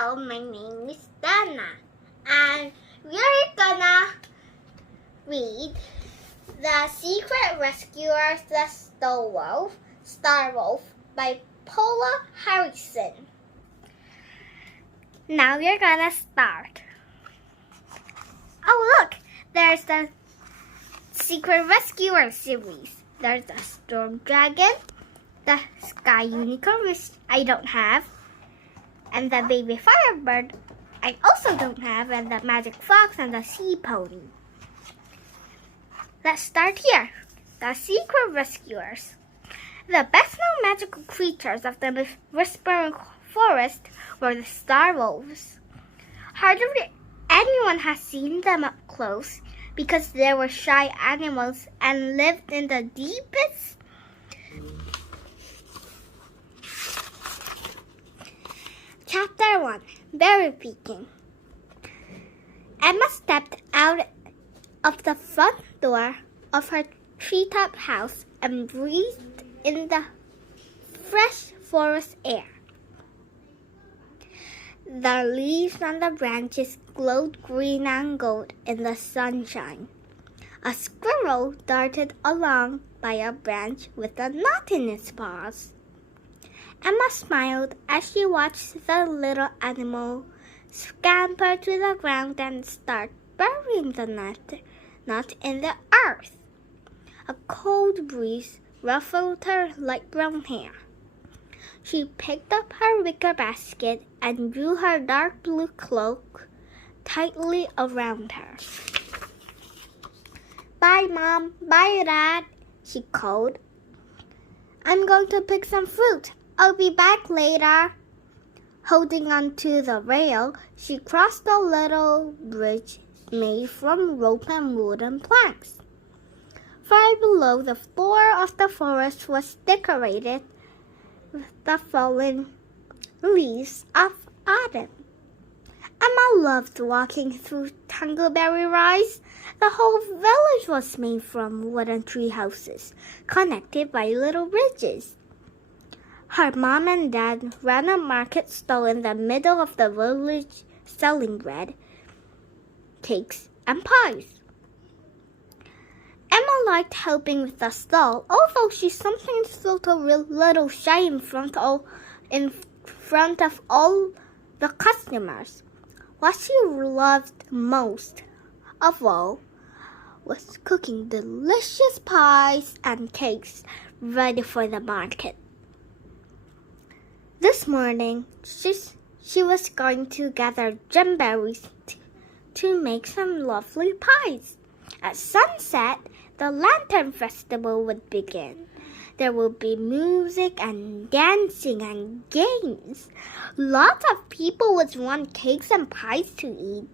Hello, my name is Dana, and we're gonna read The Secret Rescuers, The Star Wolf by Paula Harrison. Now we're gonna start. Oh look, there's the Secret Rescuer series. There's the Storm Dragon, the Sky Unicorn, which I don't have, and the Baby Firebird I also don't have, and the Magic Fox and the Sea Pony. Let's start here. The Secret Rescuers. The best-known magical creatures of the Whispering Forest were the Star Wolves. Hardly anyone has seen them up close because they were shy animals and lived in the deepest Chapter 1. Berry Picking. Emma stepped out of the front door of her treetop house and breathed in the fresh forest air. The leaves on the branches glowed green and gold in the sunshine. A squirrel darted along by a branch with a knot in its paws. Emma smiled as she watched the little animal scamper to the ground and start burying the knot in the earth. A cold breeze ruffled her light brown hair. She picked up her wicker basket and drew her dark blue cloak tightly around her. "Bye, Mom. Bye, Dad," she called. "I'm going to pick some fruit. I'll be back later." Holding onto the rail, she crossed a little bridge made from rope and wooden planks. Far below, the floor of the forest was decorated with the fallen leaves of autumn. Emma loved walking through Tangleberry Rise. The whole village was made from wooden tree houses, connected by little bridges. Her mom and dad ran a market stall in the middle of the village selling bread, cakes, and pies. Emma liked helping with the stall, although she sometimes felt a little shy in front of all the customers. What she loved most of all was cooking delicious pies and cakes ready for the market. This morning, she was going to gather gemberries to make some lovely pies. At sunset, the Lantern Festival would begin. There would be music and dancing and games. Lots of people would want cakes and pies to eat.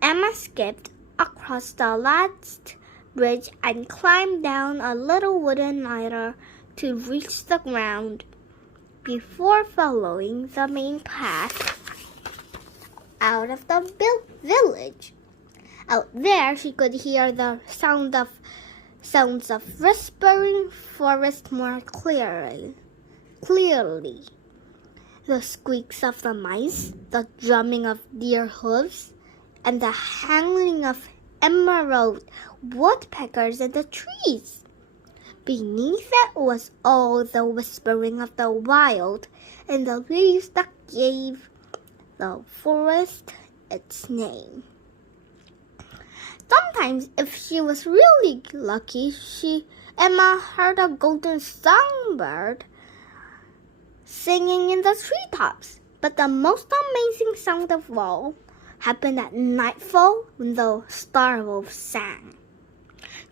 Emma skipped across the last bridge and climbed down a little wooden ladder to reach the ground before following the main path out of the village. Out there, she could hear the sounds of Whispering Forest more clearly. The squeaks of the mice, the drumming of deer hooves, and the howling of emerald woodpeckers in the trees. Beneath it was all the whispering of the wild and the leaves that gave the forest its name. Sometimes, if she was really lucky, Emma heard a golden songbird singing in the treetops. But the most amazing sound of all happened at nightfall when the Star Wolf sang.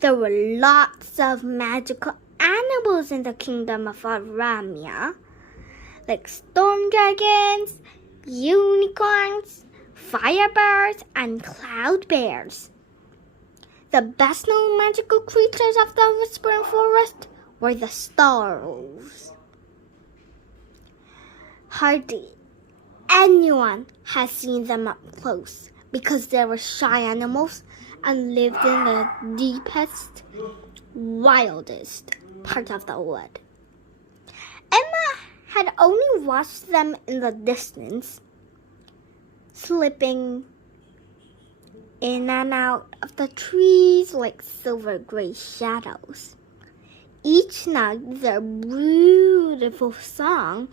There were lots of magical animals in the kingdom of Aramia, like storm dragons, unicorns, firebirds, and cloud bears. The best-known magical creatures of the Whispering Forest were the Star Wolves. Hardly anyone has seen them up close because they were shy animals and lived in the deepest, wildest part of the wood. Emma had had only watched them in the distance, slipping in and out of the trees like silver gray shadows. Each night their beautiful song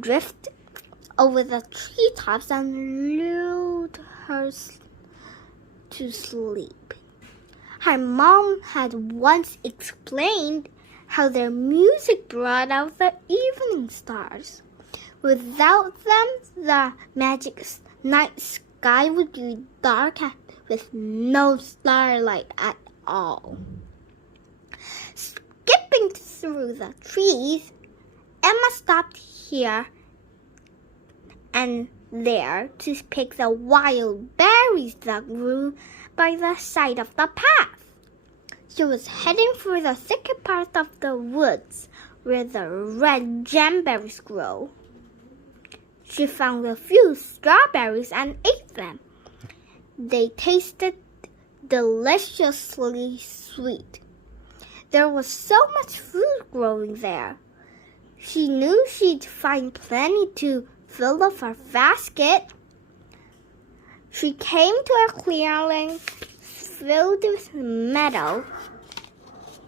drifted over the treetops and lulled her to sleep. Her mom had once explained how their music brought out the evening stars. Without them, the magic night sky would be dark with no starlight at all. Skipping through the trees, Emma stopped here and there to pick the wild berries that grew by the side of the path. She was heading for the thicker part of the woods where the red gemberries grow. She found a few strawberries and ate them. They tasted deliciously sweet. There was so much fruit growing there. She knew she'd find plenty to fill up her basket. She came to a clearing filled with meadow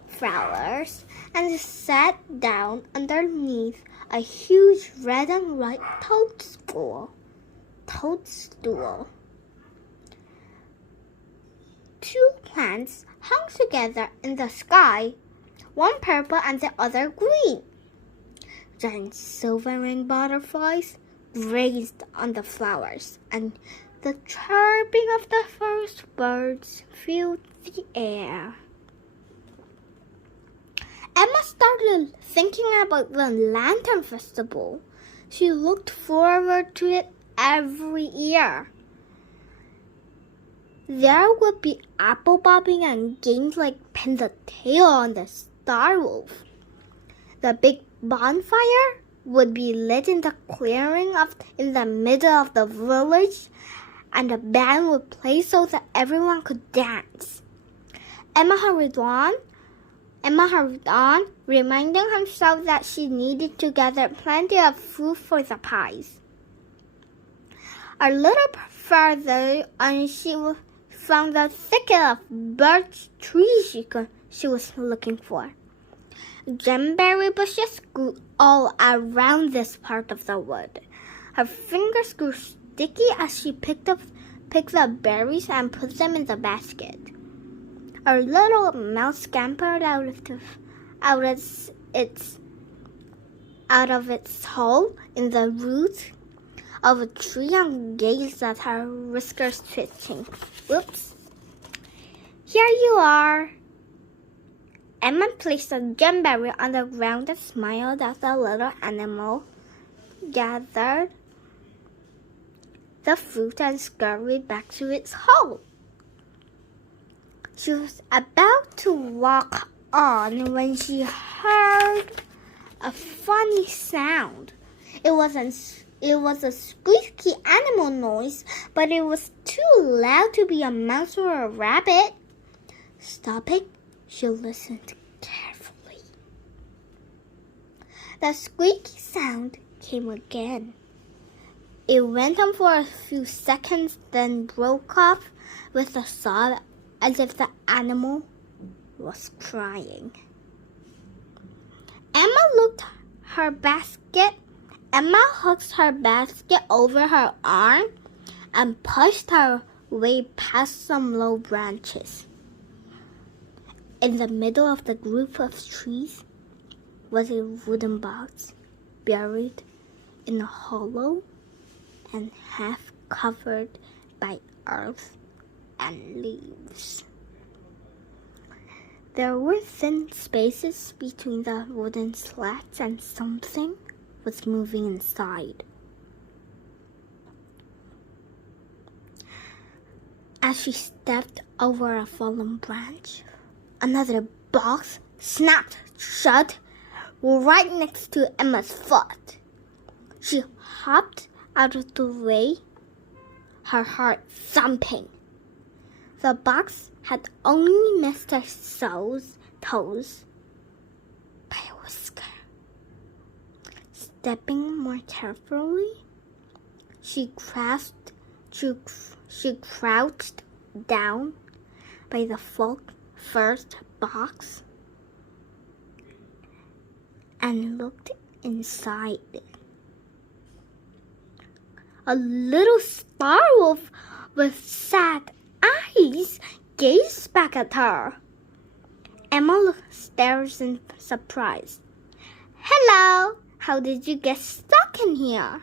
flowers and sat down underneath a huge red and white toadstool. Two plants hung together in the sky, one purple and the other green. Giant silver ring butterflies grazed on the flowers, and the chirping of the first birds filled the air. Emma started thinking about the Lantern Festival. She looked forward to it every year. There would be apple bobbing and games like Pin the Tail on the Star Wolf. The big bonfire would be lit in the clearing in the middle of the village, and the band would play so that everyone could dance. Emma hurried on, reminding herself that she needed to gather plenty of food for the pies. A little further on, she found the thicket of birch trees she was looking for. Gemberry bushes grew all around this part of the wood. Her fingers grew sticky as she picked the berries and put them in the basket. A little mouse scampered out of its hole in the root of a tree and gazed at her, whiskers twitching. Whoops! Here you are! Emma placed a gemberry on the ground and smiled as the little animal gathered the fruit and scurried back to its hole. She was about to walk on when she heard a funny sound. It was a squeaky animal noise, but it was too loud to be a mouse or a rabbit. Stopping, she listened carefully. The squeaky sound came again. It went on for a few seconds, then broke off with a sob as if the animal was crying. Emma hooked her basket over her arm and pushed her way past some low branches. In the middle of the group of trees was a wooden box buried in a hollow and half covered by earth and leaves. There were thin spaces between the wooden slats, and something was moving inside. As she stepped over a fallen branch, another box snapped shut right next to Emma's foot. She hopped out of the way, her heart thumping. The box had only missed her toes by a whisker. Stepping more carefully, she crouched down by the first box and looked inside. A little star wolf with sad eyes gazed back at her. Emma stares in surprise. "Hello! How did you get stuck in here?"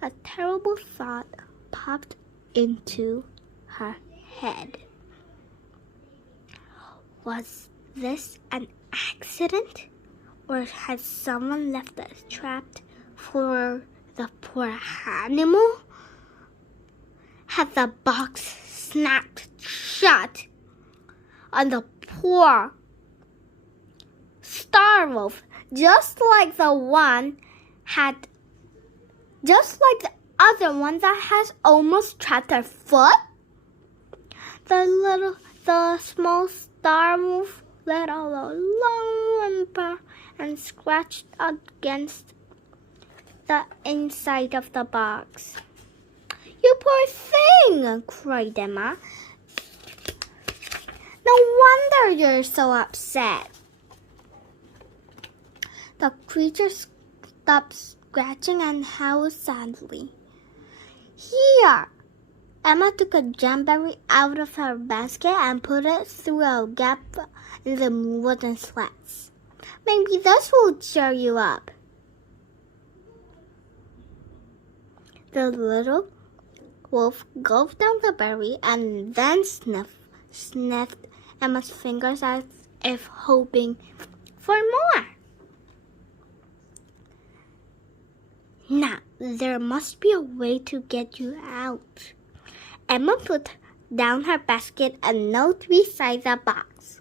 A terrible thought popped into her head. Was this an accident? Or had someone left us trapped for the poor animal? Had the box snapped shut on the poor star wolf, just like the other one that has almost trapped her foot? The small star wolf let out a long whimper and scratched against the inside of the box. "You poor thing!" cried Emma. "No wonder you're so upset." The creature stopped scratching and howled sadly. "Here!" Emma took a jamberry out of her basket and put it through a gap in the wooden slats. "Maybe this will cheer you up." The little wolf gulped down the berry and then sniffed Emma's fingers as if hoping for more. "Now, there must be a way to get you out." Emma put down her basket and knelt beside the box.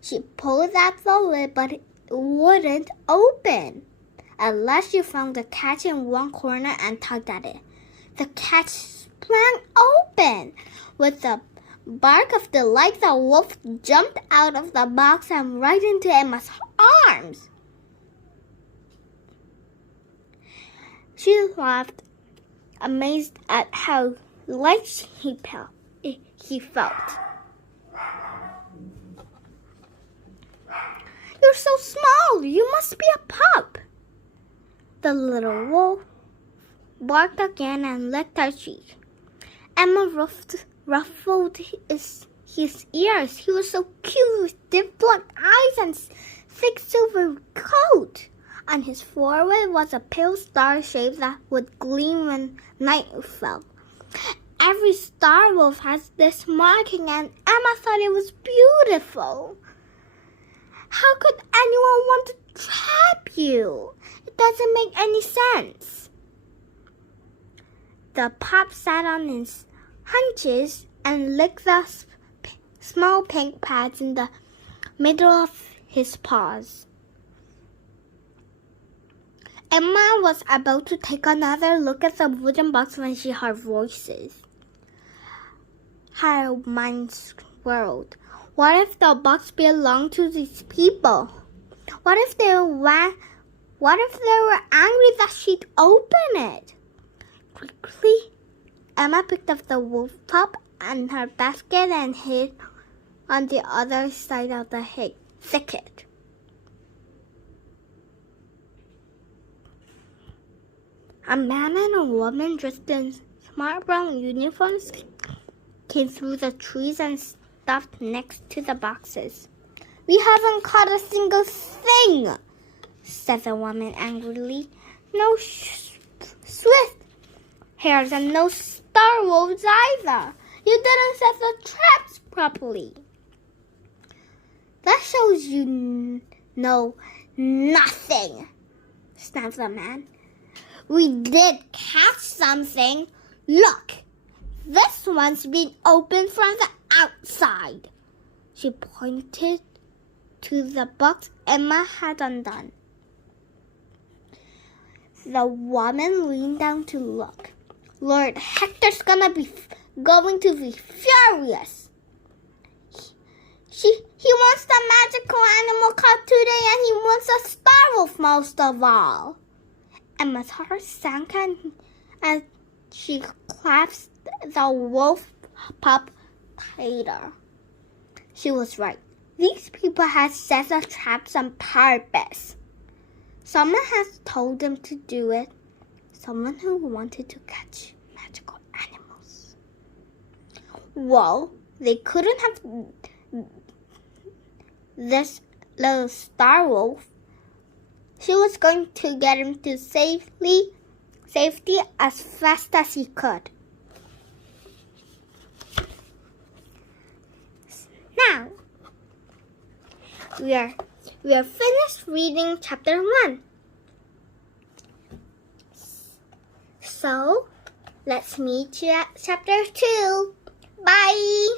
She pulled at the lid, but it wouldn't open. At last she found the catch in one corner and tugged at it. The catch sprang open. With a bark of delight, the wolf jumped out of the box and right into Emma's arms. She laughed, amazed at how light he felt. "You're so small, you must be a pup." The little wolf barked again and licked her cheek. Emma ruffled his ears. He was so cute with deep black eyes and thick silver coat. On his forehead was a pale star shape that would gleam when night fell. Every star wolf has this marking, and Emma thought it was beautiful. "How could anyone want to trap you? It doesn't make any sense." The pup sat on his haunches and licked the small pink pads in the middle of his paws. Emma was about to take another look at the wooden box when she heard voices. Her mind swirled. What if the box belonged to these people? What if they were angry that she'd open it? Quickly, Emma picked up the wolf pup and her basket and hid on the other side of the thicket. A man and a woman dressed in smart brown uniforms came through the trees and stopped next to the boxes. "We haven't caught a single thing," said the woman angrily. "No swift hares and no star wolves either. You didn't set the traps properly." "That shows you know nothing," snapped the man. "We did catch something. Look, this one's been opened from the outside." She pointed to the box Emma had undone. The woman leaned down to look. "Lord Hector's going to be furious. He wants the magical animal caught today, and he wants a star wolf most of all." Emma's heart sank as she clasped the wolf pup tighter. She was right. These people had set the traps on purpose. Someone had told them to do it. Someone who wanted to catch magical animals. Well, they couldn't have this little star wolf. She was going to get him to safety as fast as he could. Now, we are finished reading chapter 1. So, let's meet you at chapter 2. Bye!